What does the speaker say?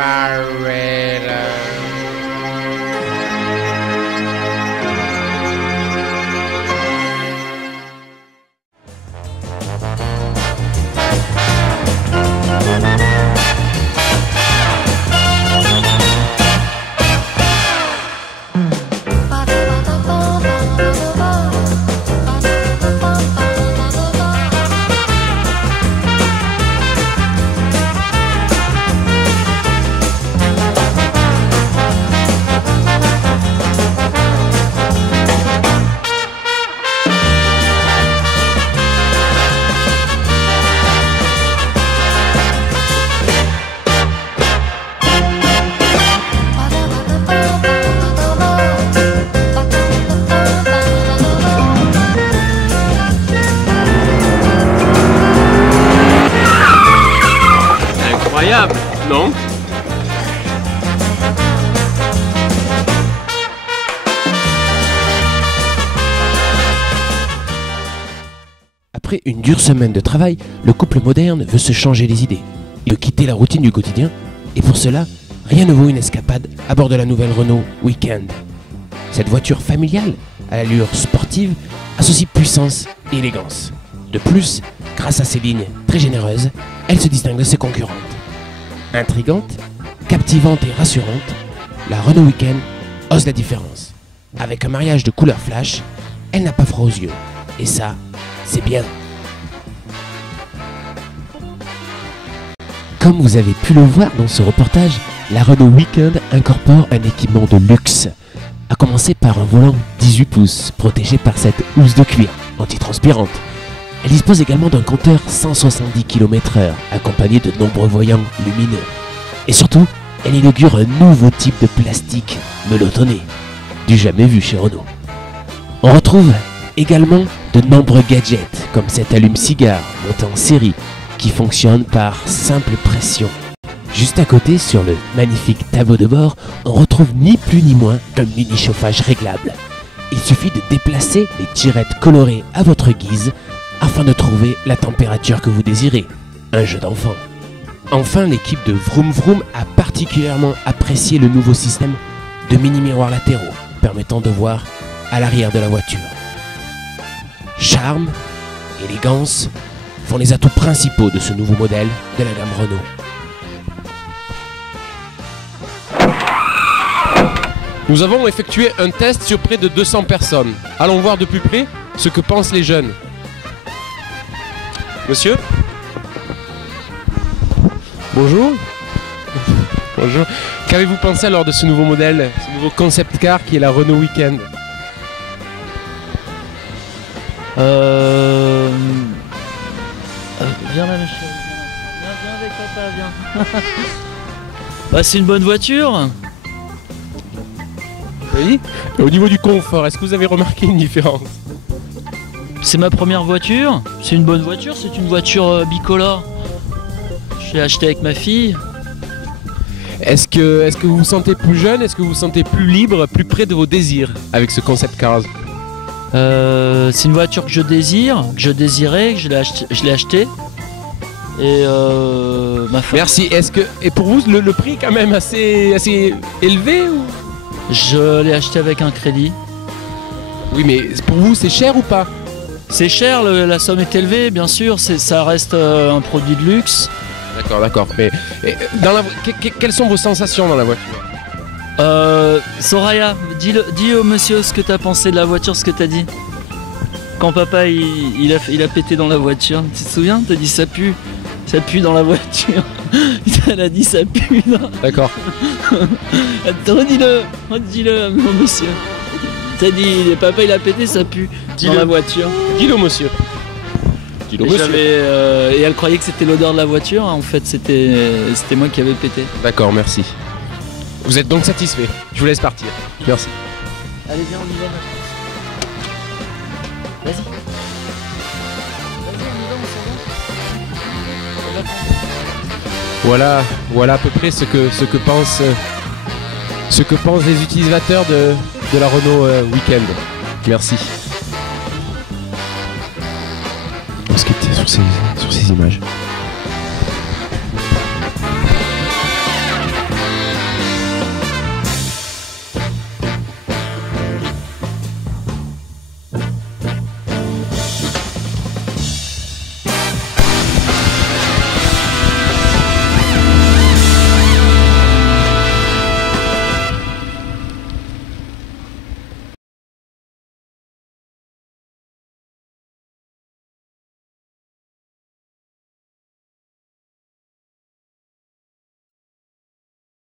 Farewell. Incroyable, non? Après une dure semaine de travail, le couple moderne veut se changer les idées. Il veut quitter la routine du quotidien, et pour cela, rien ne vaut une escapade à bord de la nouvelle Renault Weekend. Cette voiture familiale, à l'allure sportive, associe puissance et élégance. De plus, grâce à ses lignes très généreuses, elle se distingue de ses concurrentes. Intrigante, captivante et rassurante, la Renault Weekend ose la différence. Avec un mariage de couleurs flash, elle n'a pas froid aux yeux. Et ça, c'est bien. Comme vous avez pu le voir dans ce reportage, la Renault Weekend incorpore un équipement de luxe. À commencer par un volant 18 pouces, protégé par cette housse de cuir antitranspirante. Elle dispose également d'un compteur 170 km/h, accompagné de nombreux voyants lumineux. Et surtout, elle inaugure un nouveau type de plastique melotonné, du jamais vu chez Renault. On retrouve également de nombreux gadgets, comme cet allume-cigare monté en série, qui fonctionne par simple pression. Juste à côté, sur le magnifique tableau de bord, on retrouve ni plus ni moins qu'un mini chauffage réglable. Il suffit de déplacer les tirettes colorées à votre guise, afin de trouver la température que vous désirez. Un jeu d'enfant. Enfin, l'équipe de Vroom Vroom a particulièrement apprécié le nouveau système de mini-miroirs latéraux, permettant de voir à l'arrière de la voiture. Charme, élégance font les atouts principaux de ce nouveau modèle de la gamme Renault. Nous avons effectué un test sur près de 200 personnes. Allons voir de plus près ce que pensent les jeunes. Monsieur? Bonjour. Bonjour. Qu'avez-vous pensé alors de ce nouveau modèle, ce nouveau concept car qui est la Renault Weekend? Viens là, monsieur. Viens avec papa, viens. Bah, c'est une bonne voiture. Oui. Et au niveau du confort, est-ce que vous avez remarqué une différence? C'est ma première voiture. C'est une bonne voiture. C'est une voiture bicolore. Je l'ai achetée avec ma fille. Est-ce que vous vous sentez plus jeune? Est-ce que vous vous sentez plus libre, plus près de vos désirs avec ce concept cars? C'est une voiture que je désire, que je désirais, que je l'ai achetée. Et ma femme. Merci. Et pour vous, le prix est quand même assez élevé ou? Je l'ai acheté avec un crédit. Oui, mais pour vous, c'est cher ou pas? C'est cher, la somme est élevée, bien sûr. Ça reste un produit de luxe. D'accord. Mais quelles sont vos sensations dans la voiture? Soraya, dis au monsieur ce que t'as pensé de la voiture, ce que t'as dit. Quand papa il a pété dans la voiture, tu te souviens? T'as dit ça pue dans la voiture. Elle a dit ça pue. D'accord. Redis-le, mon monsieur. T'as dit papa il a pété, ça pue dans la voiture. Dis-le monsieur. Et elle croyait que c'était l'odeur de la voiture, en fait c'était moi qui avais pété. D'accord, merci. Vous êtes donc satisfait? Je vous laisse partir. Merci. Allez viens, on y va. Vas-y. Vas-y, on y va, on s'en va. Voilà à peu près ce que pensent les utilisateurs de la Renault Weekend. Merci. On va se quitter sur ces images.